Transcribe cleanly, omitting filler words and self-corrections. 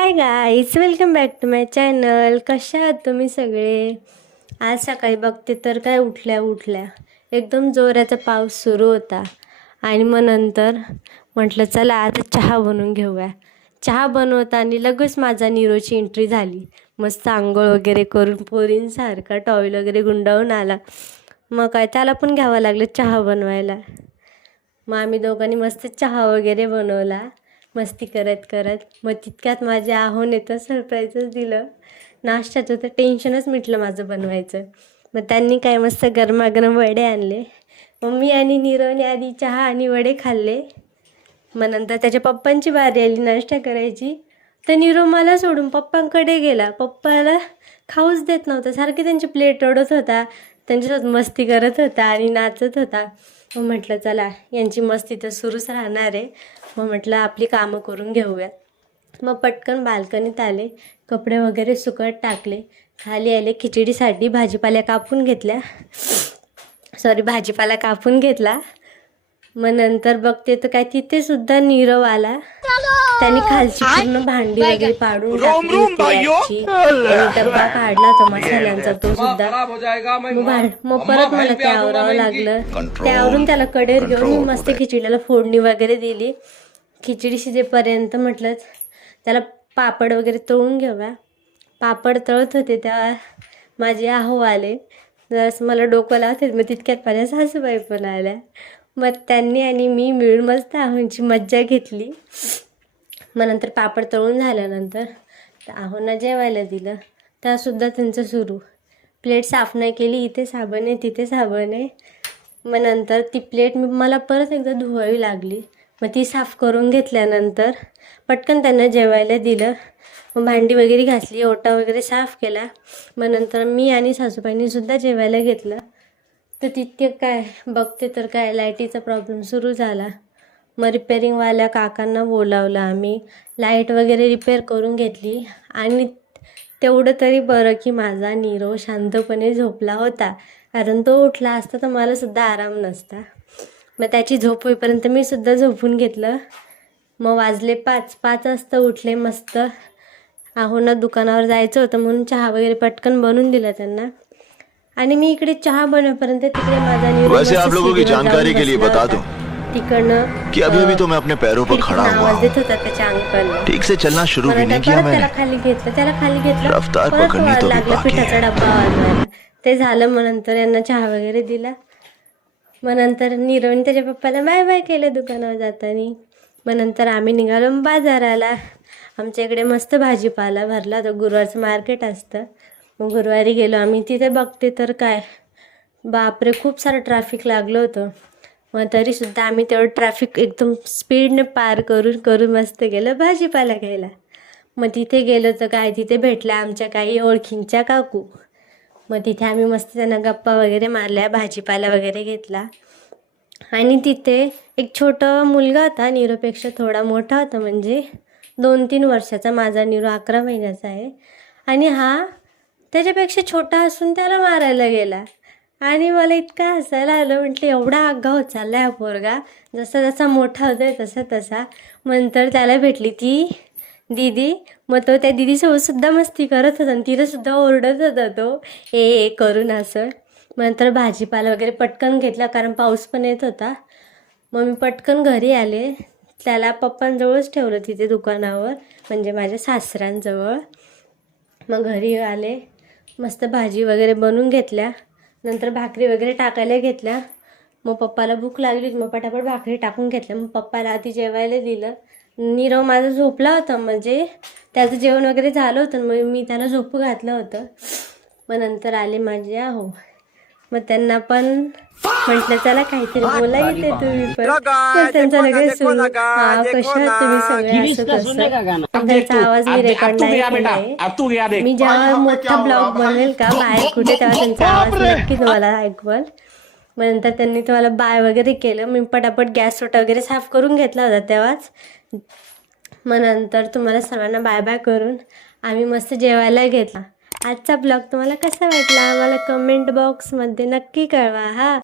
High guys, welcome back to my channel. कशा आहात तुम्ही सगळे? आज सकाळी बघते तर काय उठल्या एकदम जोराचा पाऊस सुरू होता. आणि मग नंतर म्हटलं चला आता चहा बनवून घेऊया. चहा बनवताना लगेच माझा नीरोची एंट्री झाली. मस्त आंघोळ वगैरे करून पोरींसारखा टॉवेल वगैरे गुंडाळून आला. मग काय त्याला पण घ्यावं लागलं चहा बनवायला. मग आम्ही दोघांनी मस्त चहा वगैरे बनवला मस्ती करत करत. मग तितक्यात माझ्या आहोने तर सरप्राईजच दिलं. नाश्त्याचं तर टेन्शनच मिटलं माझं बनवायचं. मग त्यांनी काय मस्त गरमागरम वडे आणले. मम्मी आणि नीरवने आधी चहा आणि वडे खाल्ले. मग नंतर त्याच्या पप्पांची बारी आली नाश्ता करायची. तर नीरव मला सोडून पप्पांकडे गेला. पप्पाला खाऊच देत नव्हता, सारखी त्यांची प्लेट ओढत होता, त्यांच्यासोबत मस्ती करत होता आणि नाचत होता. मग म्हटलं चला यांची मस्ती तर सुरूच राहणार आहे. मग म्हटलं आपली कामं करून घेऊयात. मग पटकन बाल्कनीत आले, कपडे वगैरे सुकत टाकले. खाली आले, खिचडीसाठी भाजीपाला कापून घेतला. मग नंतर बघते तर काय तिथे सुद्धा नीरव आला. त्यांनी खालची पूर्ण भांडी वगैरे पाडून टाकली होती. डब्बा काढला होता मसाल्यांचा तो सुद्धा. मग परत मला ते आवरावं लागलं. त्यावरून त्याला कडेवर घेऊन मी मस्त खिचडीला फोडणी वगैरे दिली. खिचडी शिजेपर्यंत म्हटलं त्याला पापड वगैरे तळून घेऊया. पापड तळत होते तेव्हा माझे आहो आले. जरासं मला डोकं लावते. मग तितक्यात माझ्या सासूबाई पण आल्या. मग त्यांनी आणि मी मिळून मस्त आहोंची मज्जा घेतली. मग नंतर पापड तळून झाल्यानंतर आहोंना जेवायला दिलं. त्यासुद्धा त्यांचं सुरू. प्लेट साफ नाही केली, इथे साबण आहे तिथे साबण आहे. मग नंतर ती प्लेट मला परत एकदा धुवावी लागली. मग ती साफ करून घेतल्यानंतर पटकन त्यांना जेवायला दिलं. मग भांडी वगैरे घासली, ओटा वगैरे साफ केला. मग नंतर मी आणि सासूबाईंनीसुद्धा जेवायला घेतलं. तर तितके काय बघते तर काय लाईटीचा प्रॉब्लेम सुरू झाला. मग रिपेअरिंगवाल्या काकांना बोलावलं आम्ही. लाईट वगैरे रिपेअर करून घेतली. आणि तेवढं तरी बरं की माझा नीरव शांतपणे झोपला होता. कारण तो उठला असता तर मलासुद्धा आराम नसता. मग त्याची झोप होईपर्यंत मी सुद्धा झोपून घेतलं. मग वाजले 5 वाजता उठले मस्त. आहोंना दुकानावर जायचं होतं म्हणून चहा वगैरे पटकन बनवून दिला त्यांना. आणि मी इकडे चहा बनवेपर्यंत तिकडे माझा नीरव वैसे आप लोगों की जानकारी के लिए बता दूं तिकडनं कि अभी तो मैं अपने पैरों पर खड़ा हुआ आवाज देत होता त्याच्या अंकलला. ठीक से चलना शुरू भी नहीं किया त्याला खाली घेतलं रफ्तार परत पकड़नी तो भी लागला बाकी है. पिठाचा डब्बा वाजवायला. ते झालं. मग नंतर यांना चहा वगैरे दिला. मग नंतर नीरवने त्याच्या पप्पाला बाय बाय केलं दुकानावर जाताना. मग नंतर आम्ही निघालो बाजाराला. आमच्या इकडे मस्त भाजीपाला भरला होता. गुरुवारचं मार्केट असतं. मग गुरुवारी गेलो आम्ही. तिथे बघते तर काय बापरे खूप सारं ट्रॅफिक लागलं होतं. मग तरीसुद्धा आम्ही तेवढं ट्रॅफिक एकदम स्पीडने पार करून मस्त गेलो भाजीपाला घ्यायला. मग तिथे गेलो तर काय तिथे भेटल्या आमच्या काही ओळखींच्या काकू. मग तिथे आम्ही मस्त त्यांना गप्पा वगैरे मारल्या, भाजीपाला वगैरे घेतला. आणि तिथे एक छोटा मुलगा होता, नीरोपेक्षा थोडा मोठा होता, म्हणजे 2-3 वर्षाचा. माझा नीरो 11 महिन्याचा आहे. आणि हा त्याच्यापेक्षा छोटा असून त्याला मारायला गेला. आणि मला इतका हसायला आलं. म्हटलं एवढा आगाऊ होत चालला हा पोरगा. जसा जसा मोठा होतोय तसा. नंतर त्याला भेटली ती दीदी. मग तो त्या दीदीसोबतसुद्धा मस्ती करत होता आणि तिलासुद्धा ओरडत होता तो ए करून असं. मग नंतर भाजीपाला वगैरे पटकन घेतला कारण पाऊस पण येत होता. मग मी पटकन घरी आले. त्याला पप्पांजवळच ठेवलं तिथे दुकानावर, म्हणजे माझ्या सासऱ्यांजवळ. मग घरी आले, मस्त भाजी वगैरे बनवून घेतल्या. नंतर भाकरी वगैरे टाकायला घेतल्या. मग पप्पाला भूक लागली होती. मग पटापट भाकरी टाकून घेतल्या. मग पप्पाला आधी जेवायला दिलं. नीरव माझा झोपला होता, म्हणजे त्याचं जेवण वगैरे झालं होतं. मग मी त्याला झोपू घातलं होतं. मग नंतर आले माझे आहो. मग त्यांना पण म्हटलं चला काहीतरी बोला येते तुम्ही पण. मग त्यांचा लगेच सुरू कशा तुम्ही सगळे असं तसं. त्यांचा आवाज मी रेकॉर्ड नाही केलाय. मी जेव्हा मोठा ब्लॉग बनवेल का बाहेर कुठे तेव्हा त्यांचा आवाज नक्की तुम्हाला ऐकवल. मग नंतर त्यांनी तुम्हाला बाय वगैरे केलं. मी पटापट गॅस ओटा वगैरे साफ करून घेतला होता तेव्हाच. मग नंतर तुम्हाला सर्वांना बाय बाय करून आम्ही मस्त जेवायला घेतला. आजचा ब्लॉग तुम्हाला कसा वाटला मला कमेंट बॉक्समध्ये नक्की कळवा.